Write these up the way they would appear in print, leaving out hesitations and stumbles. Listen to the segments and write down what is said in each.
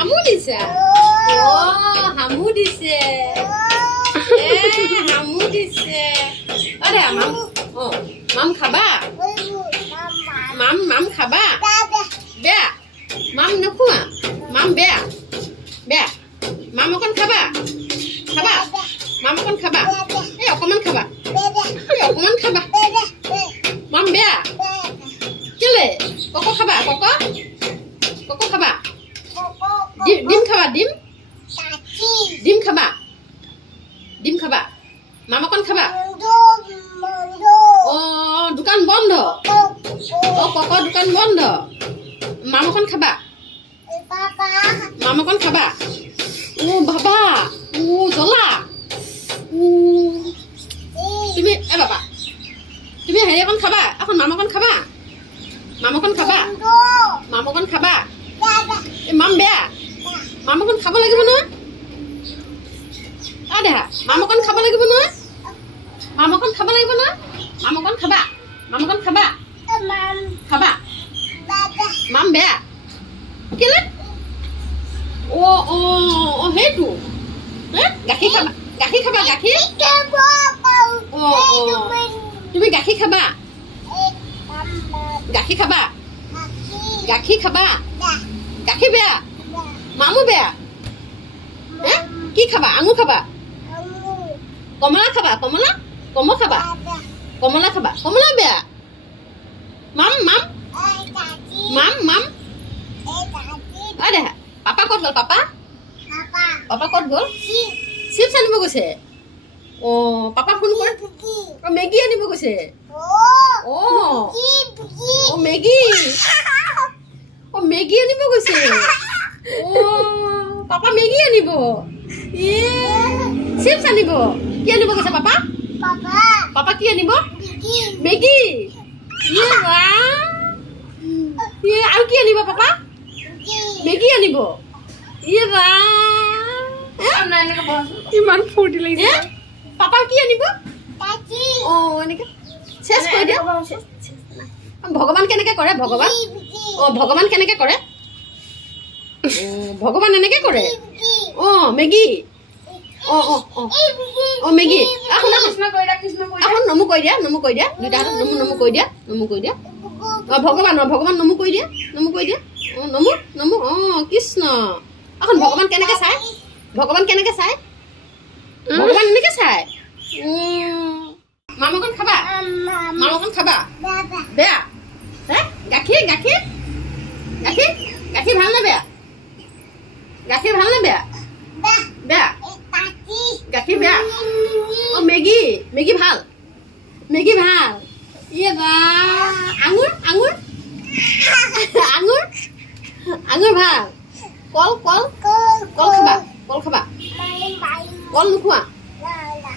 হামু দিছে হামু দিছে হামু দিছে আৰে মাম মাম খাবা মাম খাবা বেয়া মাম নোখোৱা মাম বেয়া বেয়া মাম অকণ খাবা খাবা মাম অকণ খাবা এই অকণমান খাবা এই অকণমান খাবা মাম বেয়া কেলে কক খাবা কক খাবা ডিম খাবা ডিম খাবা ডিম খাবা মাম অকণ খাবা দোকান বন্ধ কক দোকান বন্ধ মাম অকণ খাবা মাম অকণ খাবা বাবা জ্বলা তুমি বাবা তুমি হেৰি অকণ খাবা এখন মাম অকণ খাবা মাম অকণ খাবা মাম অকণ খাবা মাম বেয়া মাম অকণ খাব লাগিব নহয় দেহা মাম অকণ খাব লাগিব নহয় মাম অকণ খাব লাগিব নহয় মাম অকণ খাবা মাম অকণ খাবা খাবা মাম বেয়া কেলে সেইটো গাখীৰ খাবা গাখীৰ খাবা গাখীৰ তুমি গাখীৰ খাবা গাখীৰ খাবা গাখীৰ খাবা গাখীৰ বেয়া মামো বেয়া কি খাবা আঙুৰ খাবা কমলা খাবা কমলা খাবা কমলা খাবা কমলা বেয়া মাম মাম মাম মাম দেহা পাপা ক'ত গ'ল পাপা পাপা ক'ত গ'ল চিপছ আনিব গৈছে পাপা ফোন কৰে মেগী আনিব গৈছে মেগী মেগী আনিব গৈছে পাপা মেগী আনিব চিপছ আনিব কি আনিব গৈছে পাপা পাপা কি আনিব মেগী আৰু কি আনিব পাপা মেগী আনিব ইমান ফূৰ্তি লাগিছে পাপা কি আনিব এনেকে চেছ কৰি দিয়া ভগৱান কেনেকে কৰে ভগৱান ভগৱান কেনেকে কৰে ভগৱান এনেকে কৰে মেগী মেগী নমু কৈ দিয়া দুটা হাতত নমু কৈ দিয়া ভগৱান ভগৱান নমু কৈ দিয়া নমু কৃষ্ণ এখন ভগৱান কেনেকে চাই ভগৱান কেনেকে চাই ভগৱান এনেকে চাই মাম অকণ খাবা মাম অকণ খাবা বেয়া গাখীৰ গাখীৰ গাখীৰ গাখীৰ ভাল নে বেয়া গাখীৰ ভাল নে বেয়া বেয়া গাখীৰ বেয়া মেগী মেগী ভাল মেগী ভাল আঙুৰ আঙুৰ আঙুৰ আঙুৰ ভাল কল কল কল খাবা কল খাবা কল নোখোৱা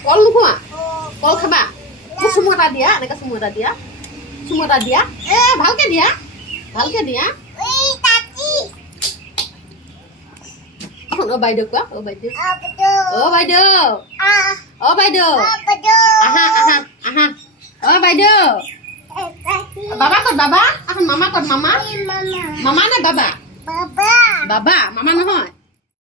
কল নোখোৱা কল খাবা চুমু এটা দিয়া এনেকে চুমু এটা দিয়া ভালকে দিয়া বাইদেউ কোৱা বাইদেউ আহা আহা আহা বাইদেউ বাবা ক'ত বাবা এখন মামা ক'ত মামা মামা নে বাবা বাবা মামা নহয়